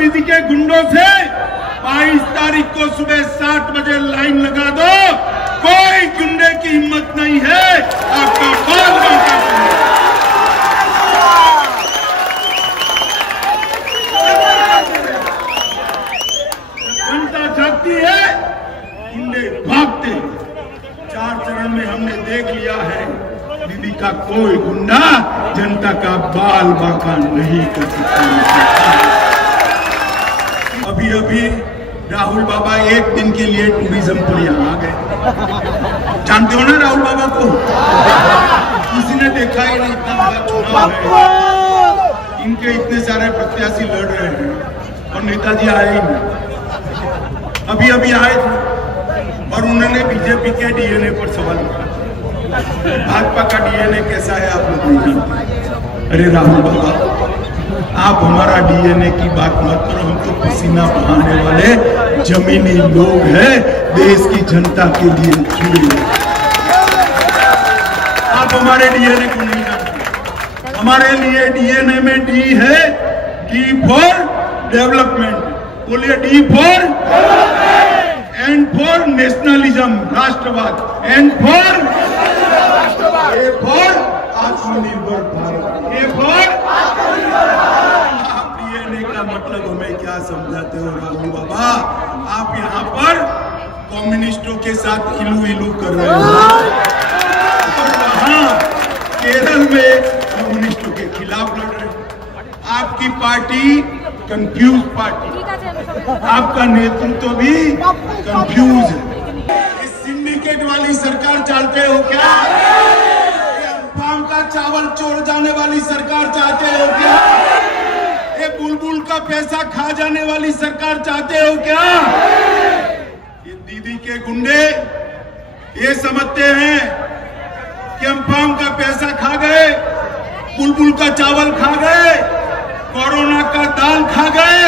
दीदी के गुंडों से 22 तारीख को सुबह 7 बजे लाइन लगा दो, कोई गुंडे की हिम्मत नहीं है आपका बाल बांका करने। जनता जागती है, गुंडे भागते। 4 चरण में हमने देख लिया है, दीदी का कोई गुंडा जनता का बाल बांका नहीं कर सकता। अभी अभी राहुल बाबा एक दिन के लिए टूरिज्म पर यहाँ आ गए। जानते हो ना राहुल बाबा को? किसी ने देखा ही नहीं, इतना बड़ा चुनाव है, इनके इतने सारे प्रत्याशी लड़ रहे हैं और नेताजी आए ही नहीं। अभी अभी आए थे और उन्होंने बीजेपी के डीएनए पर सवाल किया। भाजपा का डीएनए कैसा है आप लोग नहीं जानते। अरे राहुल बाबा, आप हमारा डीएनए की बात मत करो, हम तो पसीना बहाने वाले जमीनी लोग हैं, देश की जनता के लिए जुड़े। आप हमारे डीएनए को नहीं जानते। हमारे लिए डीएनए में डी है, डी फॉर डेवलपमेंट। बोलिए D for, N for nationalism, राष्ट्रवाद, N for, A for Atmanirbhar Bharat, A for. आप डीएनए का मतलब हमें क्या समझाते हो राहुल बाबा? आप यहाँ पर कम्युनिस्टों के साथ इलू इलू कर रहे हो और वहाँ केरल में कम्युनिस्टों के खिलाफ लड़ रहे हो। आपकी पार्टी कंफ्यूज पार्टी, आपका नेतृत्व भी कंफ्यूज है। इस सिंडिकेट वाली सरकार चाहते हो क्या? अफवाह का चावल चोर जाने वाली सरकार चाहते हो क्या? ये बुलबुल का पैसा खा जाने वाली सरकार चाहते हो क्या? ये दीदी के गुंडे ये समझते हैं कि हम फार्म का पैसा खा गए, बुलबुल का चावल खा गए, कोरोना का दाल खा गए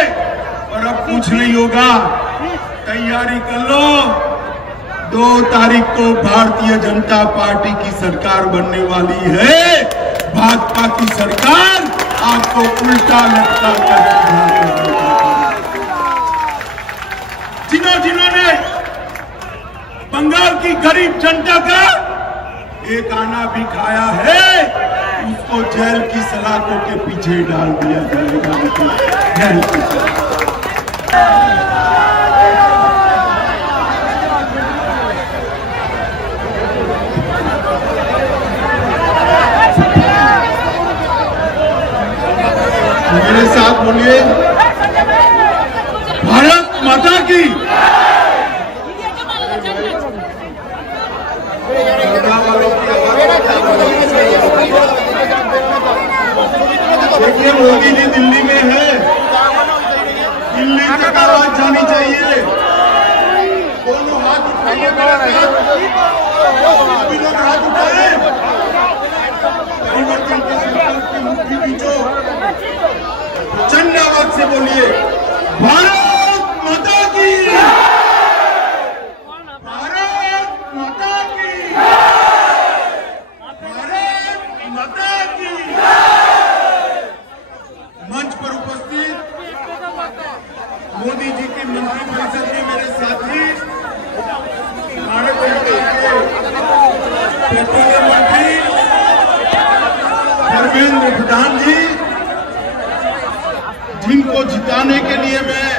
और अब कुछ नहीं होगा। तैयारी कर लो, 2 तारीख को भारतीय जनता पार्टी की सरकार बनने वाली है। भाजपा की सरकार आपको उल्टा लटका कर जिन्होंने बंगाल की गरीब जनता का एक आना भी खाया है, उसको जेल की सलाखों के पीछे डाल दिया जाएगा। जेल की मेरे साथ बोलिए, भारत माता की। देखिए मोदी जी दिल्ली में है, दिल्ली तक आवाज जानी चाहिए। दोनों हाथ उठाइए, सभी लोग हाथ उठाए। परिवर्तन के संकल्प की मुट्ठी खींचो, प्रचंड आवाज से बोलिए, भारत माता की, भारत माता की, भारत माता की। मंच पर उपस्थित मोदी जी की मंत्रिपरिषद में मेरे साथी, भारत पेट्रोलियम मंत्री धर्मेंद्र प्रधान जी, जिनको जिताने के लिए मैं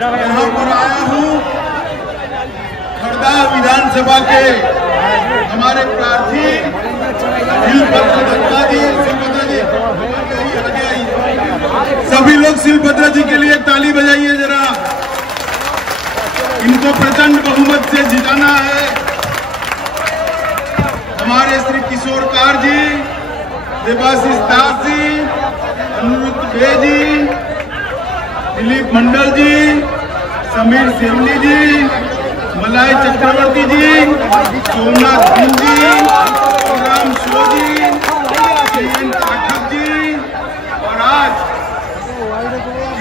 यहाँ पर आया हूँ। खड़दा विधानसभा के हमारे प्रार्थी शिलभद्र दत्ता जी, सभी लोग शिलभद्र जी के लिए ताली बजाइए जरा। इनको प्रचंड बहुमत से जिताना है। हमारे श्री किशोर कार जी, देवाशीष दास जी, अनुरुद्ध बे जी, दिलीप मंडल जी, समीर सेवली जी, मलाई चक्रवर्ती जी, सोमनाथ सिंह जी, राम शो जी, पाठक जी, और आज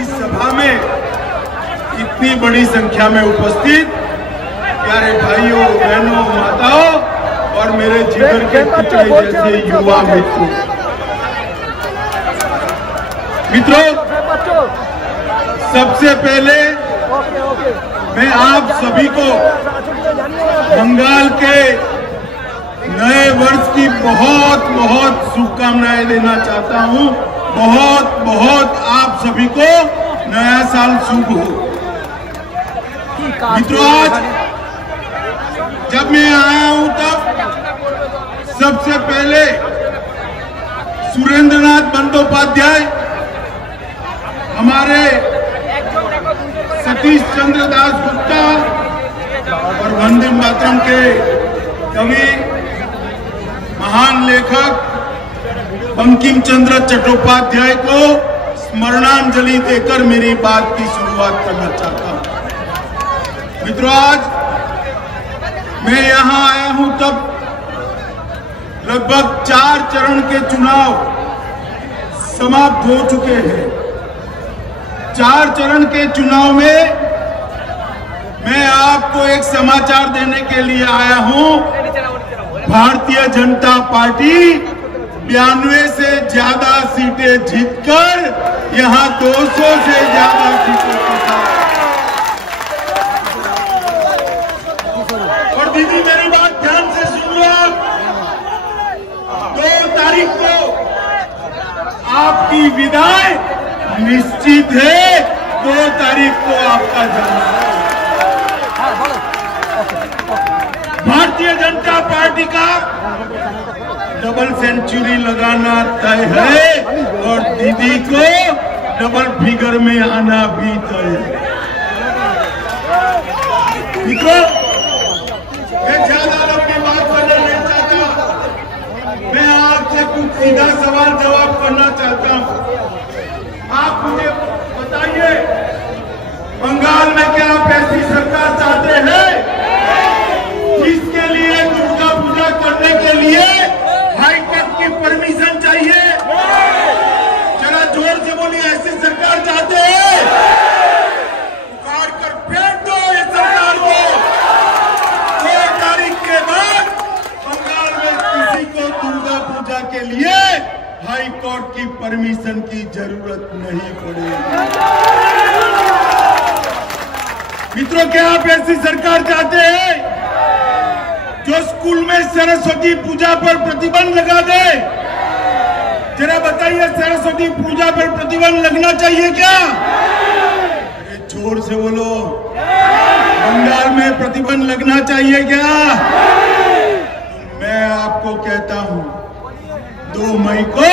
इस सभा में इतनी बड़ी संख्या में उपस्थित प्यारे भाइयों, बहनों, माताओं और मेरे जिगर के टुकड़े जैसे युवा मित्रों, सबसे पहले मैं आप सभी को बंगाल के नए वर्ष की बहुत बहुत शुभकामनाएं देना चाहता हूं। बहुत बहुत आप सभी को नया साल शुभ हो। मित्रों, आज जब मैं आया हूं तब सबसे पहले सुरेंद्रनाथ बंदोपाध्याय, हमारे सतीश चंद्र दास गुप्ता और वंदे मातरम के कवि, महान लेखक बंकिम चंद्र चट्टोपाध्याय को स्मरणांजलि देकर मेरी बात की शुरुआत करना चाहता हूं। मित्रों, आज मैं यहां आया हूं तब लगभग 4 चरण के चुनाव समाप्त हो चुके हैं। 4 चरण के चुनाव में मैं आपको एक समाचार देने के लिए आया हूं। भारतीय जनता पार्टी 92 से ज्यादा सीटें जीतकर यहां 200 से ज्यादा सीटों के साथ। और दीदी, मेरी बात ध्यान से सुन लो। 2 तारीख को आपकी विदाई निश्चित है। 2 तारीख को आपका जन्म है। भारतीय जनता पार्टी का डबल सेंचुरी लगाना तय है और दीदी को डबल फिगर में आना भी तय है। मित्रों, मैं ज्यादा लंबी बात करना नहीं चाहता। मैं आपसे कुछ सीधा सवाल जवाब करना चाहता हूं। आप मुझे बताइए, बंगाल में क्या आप ऐसी सरकार चाहते हैं जिसके लिए दुर्गा पूजा करने के लिए हाईकोर्ट की परमिशन चाहिए? जरा जोर से बोलिए, ऐसी सरकार चाहते हैं? पुकार कर फेंक दो इस सरकार को। 2 तारीख के बाद बंगाल में किसी को दुर्गा पूजा के लिए हाईकोर्ट की परमिशन की जरूरत नहीं पड़ेगी। मित्रों, क्या आप ऐसी सरकार चाहते हैं जो स्कूल में सरस्वती पूजा पर प्रतिबंध लगा दे? जरा बताइए, सरस्वती पूजा पर प्रतिबंध लगना चाहिए क्या? अरे जोर से बोलो, बंगाल में प्रतिबंध लगना चाहिए क्या? तो मैं आपको कहता हूं, 2 मई को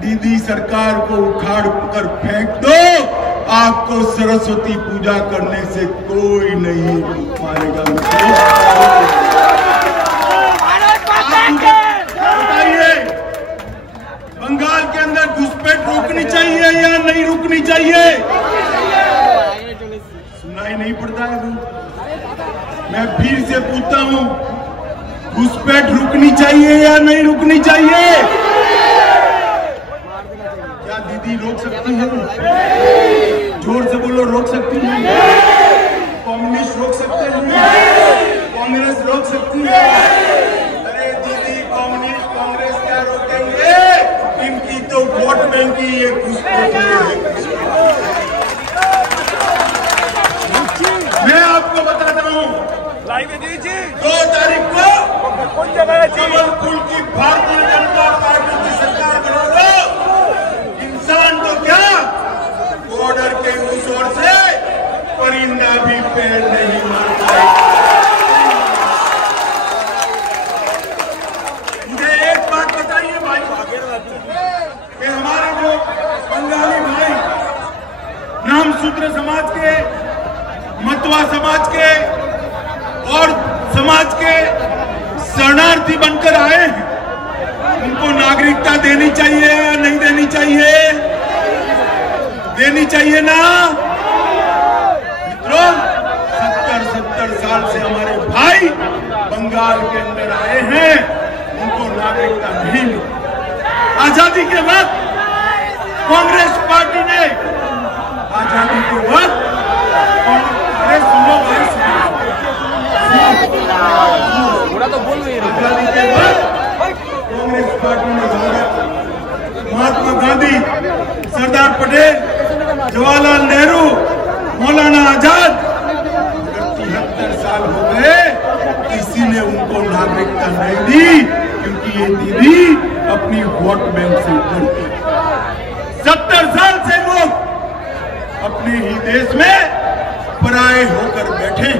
दीदी सरकार को उखाड़ कर फेंक दो। आपको सरस्वती पूजा करने से कोई नहीं रोक पाएगा। बताइए, बंगाल के अंदर घुसपैठ रोकनी चाहिए या नहीं रोकनी चाहिए? सुनाई नहीं पड़ता है। मैं फिर से पूछता हूं, घुसपैठ रुकनी चाहिए या नहीं रुकनी चाहिए? क्या दीदी रोक सकती है? जोर से बोलो, रोक सकती है? कम्युनिस्ट रोक सकते हैं? कांग्रेस रोक सकती है? अरे दीदी, कम्युनिस्ट कांग्रेस क्या रोकेंगे? इनकी तो वोट बैंक की ये घुसपैठ है। मैं आपको बताता हूँ, 2 तारीख को कमलपुर की भारतीय जनता पार्टी की सरकार बनाओ। इंसान तो क्या, बॉर्डर के उस ओर से परिंदा भी पैर नहीं मार पाएगा। मुझे एक बात बताइए भाई, कि हमारे जो बंगाली भाई नामशूद्र समाज के, मतवा समाज के और समाज के शरणार्थी बनकर आए हैं, उनको नागरिकता देनी चाहिए या नहीं देनी चाहिए? देनी चाहिए ना? मित्रों, 70 साल से हमारे भाई बंगाल के अंदर आए हैं, उनको नागरिकता नहीं मिली। आजादी के वक्त कांग्रेस पार्टी ने, आजादी के वक्त, अरे सुनो भाई, तो बोल रही है, आजादी के वक्त कांग्रेस पार्टी ने, महात्मा गांधी, सरदार पटेल जवाहरलाल नेहरू, मौलाना आजाद 73 साल हो गए, किसी ने उनको नागरिकता नहीं दी, क्योंकि ये दीदी अपनी वोट बैंक से डरती। 70 साल से लोग अपने ही देश में पराये होकर बैठे।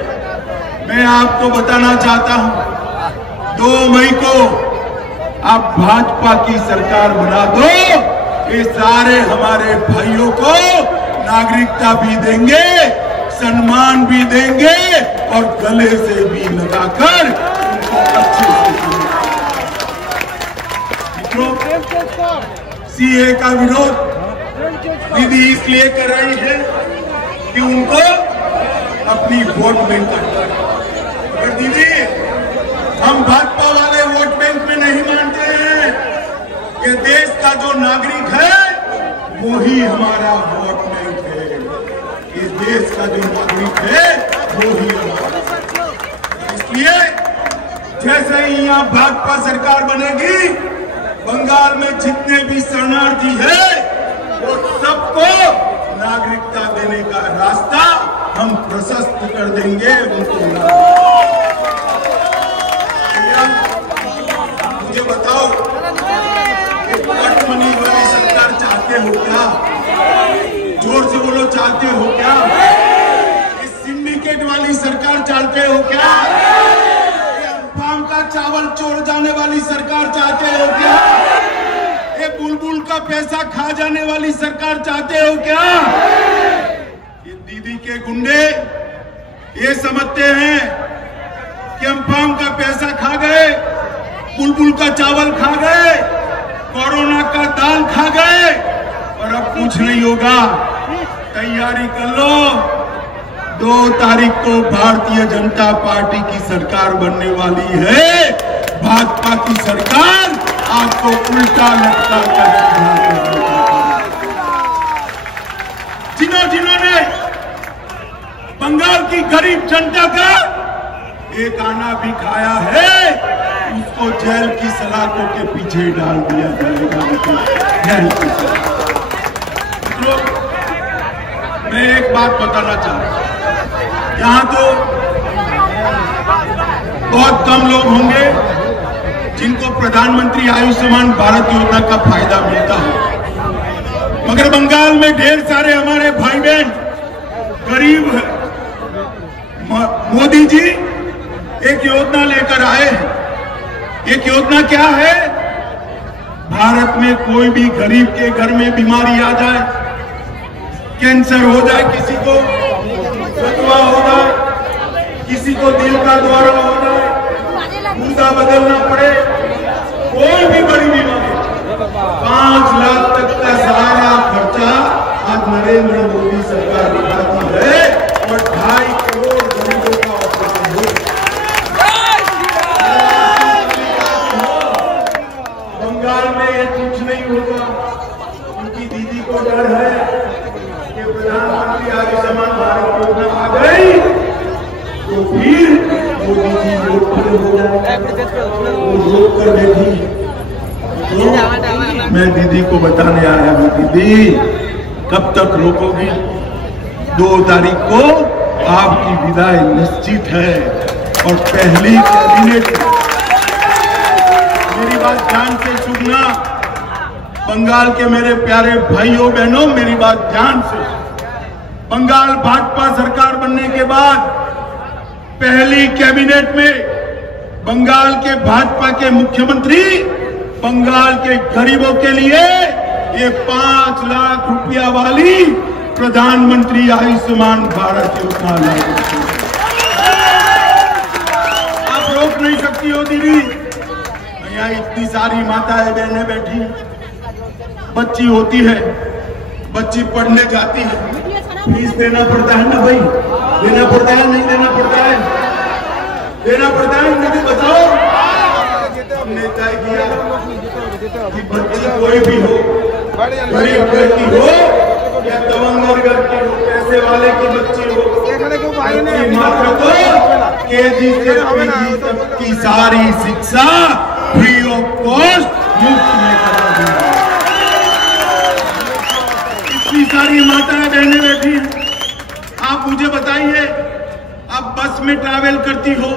मैं आपको बताना चाहता हूं, 2 मई को आप भाजपा की सरकार बना दो, ये सारे हमारे भाइयों को नागरिकता भी देंगे, सम्मान भी देंगे और गले से भी लगाकर उनको अच्छे से। मित्रों, सीए का विरोध दीदी इसलिए कर रही है कि उनको अपनी वोट बैंक पर। दीदी, हम भाजपा वाले वोट बैंक में नहीं मानते हैं कि देश का जो नागरिक है वो ही हमारा वोट बैंक है। इस देश का जो नागरिक है वो ही हमारा। इसलिए जैसे ही यहाँ भाजपा सरकार बनेगी, बंगाल में जितने भी शरणार्थी है वो सबको नागरिकता देने का रास्ता हम प्रशस्त कर देंगे। उनको मुझे बताओ, कटमनी वाली सरकार चाहते हो क्या? जोर से बोलो, चाहते हो क्या? इस सिंडिकेट वाली सरकार चाहते हो क्या? अफवाह का चावल चोर जाने वाली सरकार चाहते हो क्या? ये बुलबुल का पैसा खा जाने वाली सरकार चाहते हो क्या? ये दीदी के गुंडे ये समझते हैं कि हम फार्म का पैसा खा गए, बुलबुल का चावल खा गए, कोरोना का दाल खा गए और अब कुछ नहीं होगा। तैयारी कर लो, 2 तारीख को भारतीय जनता पार्टी की सरकार बनने वाली है। भाजपा की सरकार आपको उल्टा लटका कर जिन्होंने बंगाल की गरीब जनता का एक आना भी खाया है, उसको जेल की सलाखों के पीछे डाल दिया जाएगा। मैं एक बात बताना चाहता हूं, यहां तो बहुत कम लोग होंगे जिनको प्रधानमंत्री आयुष्मान भारत योजना का फायदा मिलता है, मगर बंगाल में ढेर सारे हमारे भाई बहन गरीब हैं। मोदी जी एक योजना लेकर आए हैं। एक योजना क्या है? भारत में कोई भी गरीब के घर में बीमारी आ जाए, कैंसर हो जाए, किसी को सतुआ हो जाए, किसी को दिल का दौरा हो जाए, मुद्दा बदलना पड़े, कोई भी बड़ी बीमारी, 5 लाख तक का सारा खर्चा आज नरेंद्र मोदी सरकार उठाती है और 2.5 करोड़ गरीबों का ऑपरेशन हो। बंगाल में ये कुछ नहीं होगा, उनकी दीदी को डर है कि प्रधानमंत्री आयुष्मान भारत योजना आ गई तो फिर मोदी जी रोक कर बैठी। मैं दीदी को बताने आया हूं, दीदी कब तक रोकोगी? 2 तारीख को आपकी विदाई निश्चित है और पहली कैबिनेट। मेरी बात ध्यान से सुनना, बंगाल के मेरे प्यारे भाइयों बहनों, मेरी बात ध्यान से। बंगाल भाजपा सरकार बनने के बाद पहली कैबिनेट में बंगाल के भाजपा के मुख्यमंत्री बंगाल के गरीबों के लिए ये 5 लाख रुपया वाली प्रधानमंत्री आयुष्मान भारत योजना लागू की। आप रोक नहीं सकती हो दीदी। यहाँ इतनी सारी माताएं बहनें बैठी, बच्ची होती है, बच्ची पढ़ने जाती है, फीस देना पड़ता है ना भाई, देना पड़ता है नहीं देना पड़ता है? देना पड़ता है। मुझे बताओ, हमने तय किया कि बच्ची कोई भी हो, गरीब घर की हो या दबंगर घर की हो, पैसे वाले की बच्ची हो, मात्र तो केजी से पीजी तक की सारी शिक्षा फ्री ऑफ कॉस्ट मुफ्त में करा दी। इतनी सारी सारी माताएं बहनें बैठी हैं। आप मुझे बताइए, आप बस में ट्रैवल करती हो,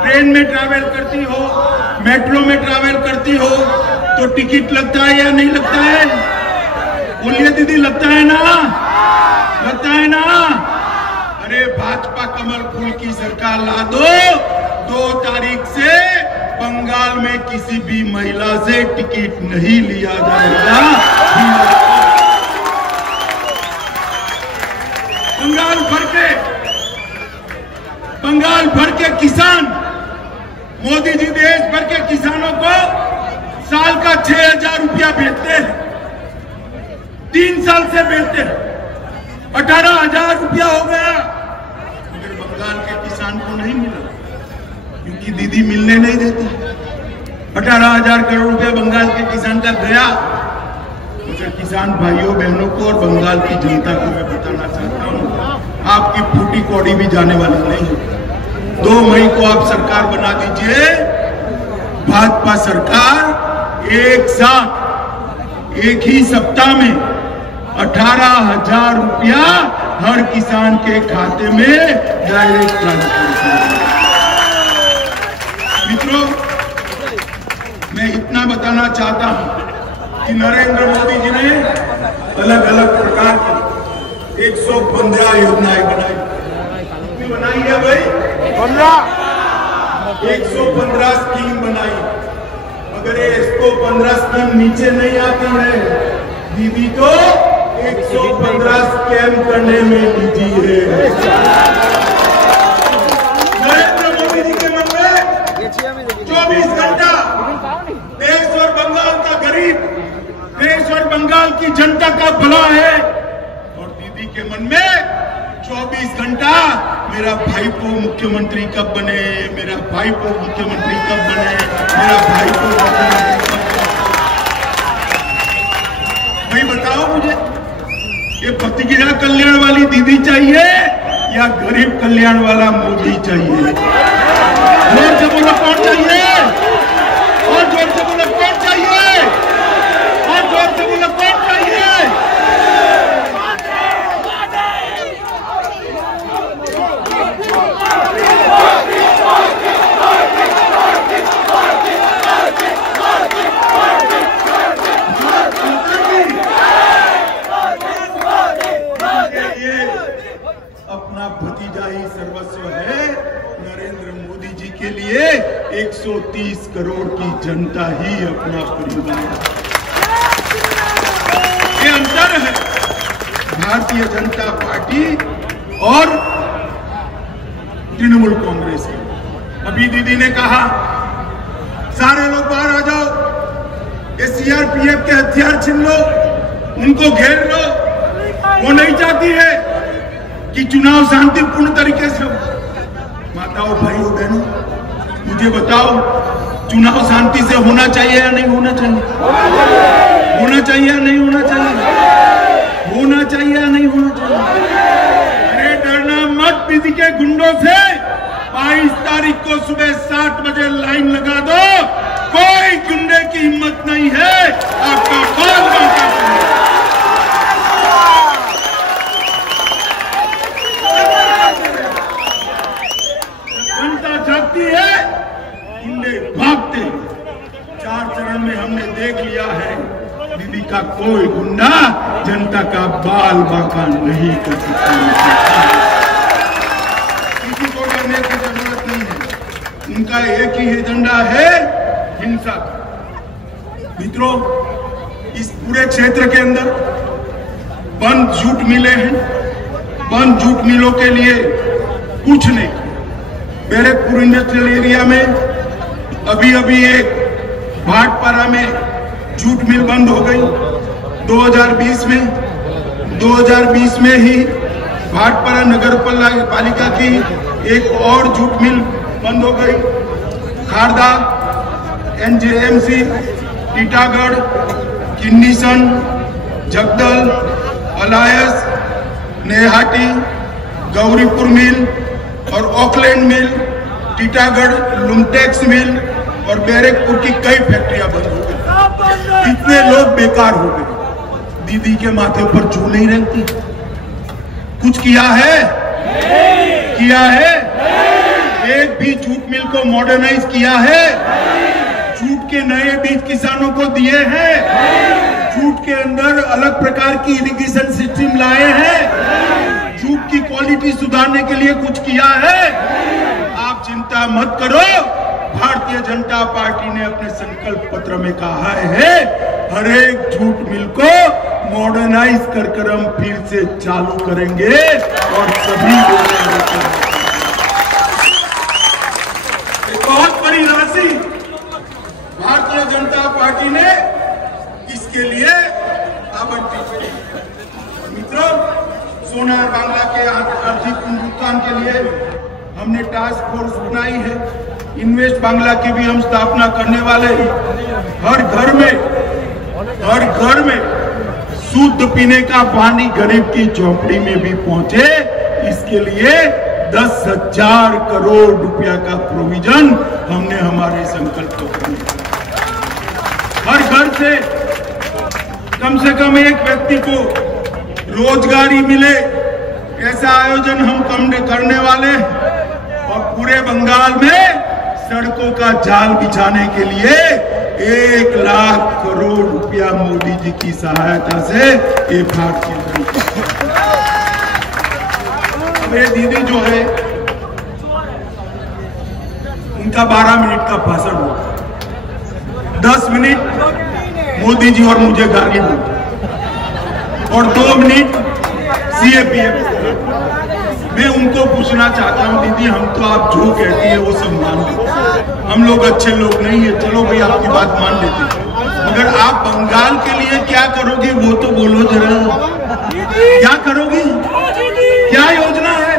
ट्रेन में ट्रैवल करती हो, मेट्रो में ट्रैवल करती हो, तो टिकट लगता है या नहीं लगता है? बोलिए दीदी, लगता है ना? लगता है ना? अरे भाजपा कमल फूल की सरकार ला दो, 2 तारीख से बंगाल में किसी भी महिला से टिकट नहीं लिया जाएगा। बंगाल भर के किसान, मोदी जी देश भर के किसानों को साल का 6,000 रुपया भेजते हैं, 3 साल से भेजते हैं, 18,000 रुपया हो गया, मगर बंगाल के किसान को नहीं मिला, क्योंकि दीदी मिलने नहीं देती। 18,000 करोड़ रुपया बंगाल के किसान का गया। मगर किसान भाइयों बहनों को और बंगाल की जनता को मैं बताना चाहता हूं, आपकी फूटी कौड़ी भी जाने वाली नहीं है। 2 मई को आप सरकार बना दीजिए, भाजपा सरकार एक साथ एक ही सप्ताह में 18,000 रुपया हर किसान के खाते में डायरेक्ट ट्रांसफर करेगी। मित्रों, मैं इतना बताना चाहता हूं कि नरेंद्र मोदी जी ने अलग अलग प्रकार की 115 योजनाएं बनाई। कितनी बनाई है भाई? 115 स्कीम बनाई। अगर ये 115 स्कीम नीचे नहीं आती है, दीदी तो 115 स्कैम करने में बिजी है। नरेंद्र मोदी जी के मन में 24 घंटा देश और बंगाल का गरीब, देश और बंगाल की जनता का भला है, और दीदी के मन में 24 घंटा मेरा भाई को मुख्यमंत्री कब बने, मेरा भाई को मुख्यमंत्री कब बने, मेरा भाई को मुख्यमंत्री कब बने। भाई बताओ मुझे, ये प्रतिक्रिया कल्याण वाली दीदी चाहिए या गरीब कल्याण वाला मोदी चाहिए? जोर से बोलो, कौन चाहिए? और जोर से बोलो, कौन चाहिए? और जोर से बोलो, कौन चाहिए? अपना भतीजा ही सर्वस्व है। नरेंद्र मोदी जी के लिए 130 करोड़ की जनता ही अपना परिवार है। ये अंतर है भारतीय जनता पार्टी और तृणमूल कांग्रेस का। अभी दीदी ने कहा सारे लोग बाहर आ जाओ, ये सीआरपीएफ के हथियार छीन लो, उनको घेर लो। वो नहीं चाहती है कि चुनाव शांतिपूर्ण तरीके से हो। माताओं, भाइयों, बहनों, मुझे बताओ, चुनाव शांति से होना चाहिए या नहीं होना चाहिए? होना चाहिए या नहीं होना चाहिए? होना चाहिए या नहीं होना चाहिए? अरे डरना मत किसी के गुंडों से। 22 तारीख को सुबह 7 बजे लाइन लगा दो, कोई गुंडे की हिम्मत नहीं है आपका बाल बांका करने। जनता जागती है, गुंडे भागते हैं। 4 चरण में हमने देख लिया है, दीदी का कोई गुंडा जनता का बाल बांका नहीं कर सकता। किसी को डरने की जरूरत नहीं है, उनका एक ही एजेंडा है, हिंसा। मित्रों, इस पूरे क्षेत्र के अंदर बंद जूट मिले हैं। बंद जूट मिलों के लिए कुछ नहीं। बैरकपुर इंडस्ट्रियल एरिया में अभी अभी एक भाटपारा में जूट मिल बंद हो गई 2020 में ही भाटपारा नगर पालिका की एक और जूट मिल बंद हो गई। खारदा, एनजेएमसी, टीटागढ़, किन्नीसन, जगदल, अलायस, नेहाटी, गौरीपुर मिल और ऑकलैंड मिल, टीटागढ़ लुमटेक्स मिल और बैरकपुर की कई फैक्ट्रियां बंद हो गई। कितने लोग बेकार हो गए। दीदी के माथे पर जू नहीं रहती? कुछ किया है? किया है? एक भी जूट मिल को मॉडर्नाइज किया है? जूट के नए बीज किसानों को दिए हैं? जूट के अंदर अलग प्रकार की इरिगेशन सिस्टम लाए हैं? जूट की क्वालिटी सुधारने के लिए कुछ किया है? आप चिंता मत करो, भारतीय जनता पार्टी ने अपने संकल्प पत्र में कहा है हर एक जूट मिल को मॉडर्नाइज कर हम फिर से चालू करेंगे और सभी बहुत बड़ी राशि भारतीय जनता पार्टी ने इसके लिए आवंटित की। मित्रों, सोनार बांग्ला के आर्थिक पुनरुत्थान के लिए हमने टास्क फोर्स बनाई है। इन्वेस्ट बांग्ला की भी हम स्थापना करने वाले हैं। हर घर में शुद्ध पीने का पानी गरीब की झोपड़ी में भी पहुंचे, इसके लिए 10,000 करोड़ रुपया का प्रोविजन हमने हमारे संकल्प को किया। हर घर से कम एक व्यक्ति को रोजगारी मिले, ऐसा आयोजन हम करने वाले हैं। और पूरे बंगाल में सड़कों का जाल बिछाने के लिए 1 लाख करोड़ रुपया मोदी जी की सहायता से ये भारतीय मेरे दीदी जो है उनका 12 मिनट का भाषण हुआ। 10 मिनट मोदी जी और मुझे गाली बोली और 2 मिनट CAPF। मैं उनको पूछना चाहता हूं, दीदी हम तो आप जो कहती है वो सब मान लेते, हम लोग अच्छे लोग नहीं है, चलो भाई आपकी बात मान लेते, मगर आप बंगाल के लिए क्या करोगे वो तो बोलो जरा। क्या करोगी? क्या योजना है?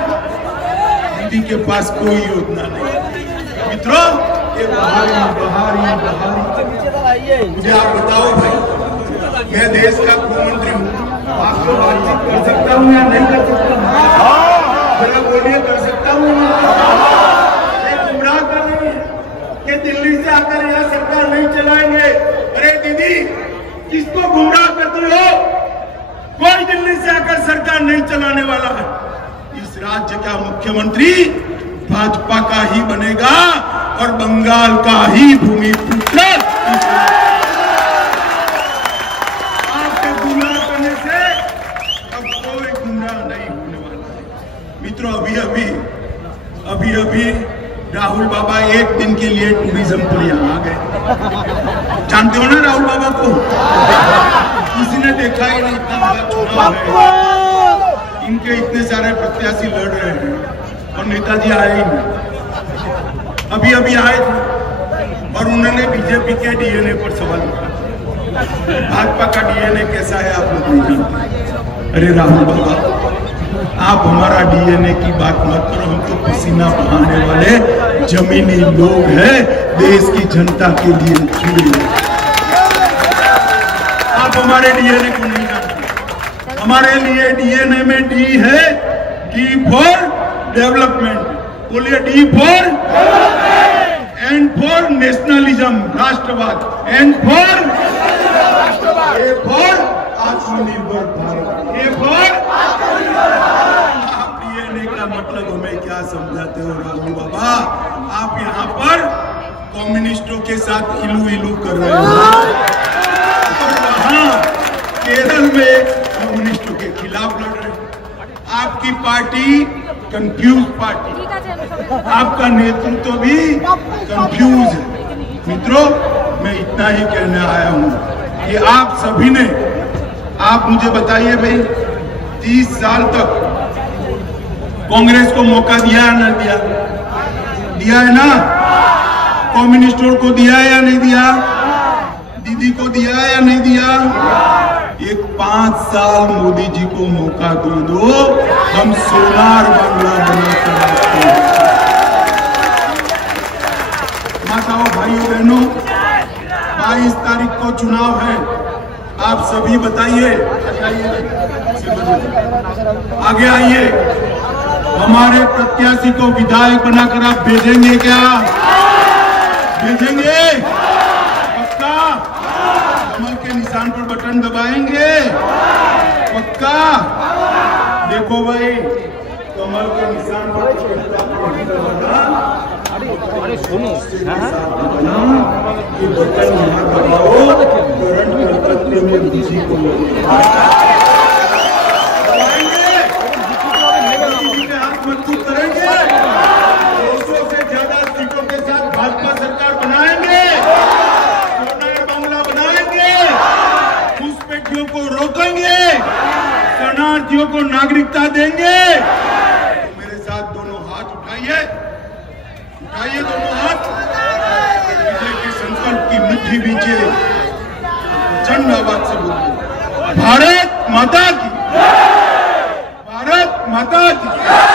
दीदी के पास कोई योजना नहीं। मित्रों, ये बहारी मुझे आप बताओ भाई, मैं देश का गृह मंत्री हूँ, आपको बातचीत कर सकता हूँ या नहीं कर सकता? जरा बोलिए, कर सकता हूँ? गुमराह कर रही है कि दिल्ली से आकर यहाँ सरकार नहीं चलाएंगे। अरे दीदी, किसको गुमराह करते हो? कोई दिल्ली से आकर सरकार नहीं चलाने वाला है। इस राज्य का मुख्यमंत्री भाजपा का ही बनेगा और बंगाल का ही भूमि पुत्र। आपके गुमराह करने से अब कोई गुमराह नहीं होने वाला है। मित्रों, अभी राहुल बाबा एक दिन के लिए टूरिज्म पर यहाँ आ गए। जानते हो ना राहुल बाबा को? किसी ने देखा ही नहीं, इतना बड़ा चुनाव है, इनके इतने सारे प्रत्याशी लड़ रहे हैं और नेताजी आए ही नहीं। अभी आए थे और उन्होंने बीजेपी के DNA पर सवाल उठाया। भाजपा का DNA कैसा है आप लोग नहीं जानते। अरे राहुल बाबा, आप हमारा DNA की बात मत करो, हम तो पसीना बहाने वाले जमीनी लोग हैं, देश की जनता के लिए चुने। आप हमारे DNA को नहीं जानते। हमारे लिए DNA में D है, D फॉर डेवलपमेंट। बोलिए, D for N for nationalism, राष्ट्रवाद। N for A for Atmanirbhar Bharat. A for DNA का मतलब हमें क्या समझाते हो राहुल बाबा? आप यहाँ पर कम्युनिस्टों के साथ इलू कर रहे हो और वहाँ केरल में कम्युनिस्टों के खिलाफ लड़ रहे हो। आपकी पार्टी कंफ्यूज पार्टी, आपका नेतृत्व भी कंफ्यूज है। मित्रों, मैं इतना ही कहने आया हूँ कि आप सभी ने, आप मुझे बताइए भाई, 30 साल तक कांग्रेस को मौका दिया है ना दिया? दिया है ना? कम्युनिस्टों को दिया है या नहीं दिया? दीदी को दिया है या नहीं दिया? एक 5 साल मोदी जी को मौका दो, हम सोनार बांग्ला बनाकर आपको। माताओं, भाइयों, बहनों, 22 तारीख को चुनाव है। आप सभी बताइए, आगे आइए, हमारे प्रत्याशी को विधायक बनाकर आप भेजेंगे क्या? भेजेंगे? पक्का? कमल के निशान निशान पर बटन दबाएंगे? पक्का? देखो भाई, कमल के निशान पर अरे सुनो, ये बटन यहाँ दबाओ, तुरंत कलकत्ते में किसी को हाथ मजबूत करेंगे, 200 से ज्यादा सीटों के साथ भाजपा सरकार बनाएंगे, सोनार बांग्ला बनाएंगे, घुसपैठियों को रोकेंगे, शरणार्थियों को नागरिकता देंगे। तो मेरे साथ दोनों हाथ उठाइए, उठाइए दोनों हाथ, विजय के संकल्प की मिट्टी बीचे चंड आवाज से बोलिए, भारत माता की, भारत माता की।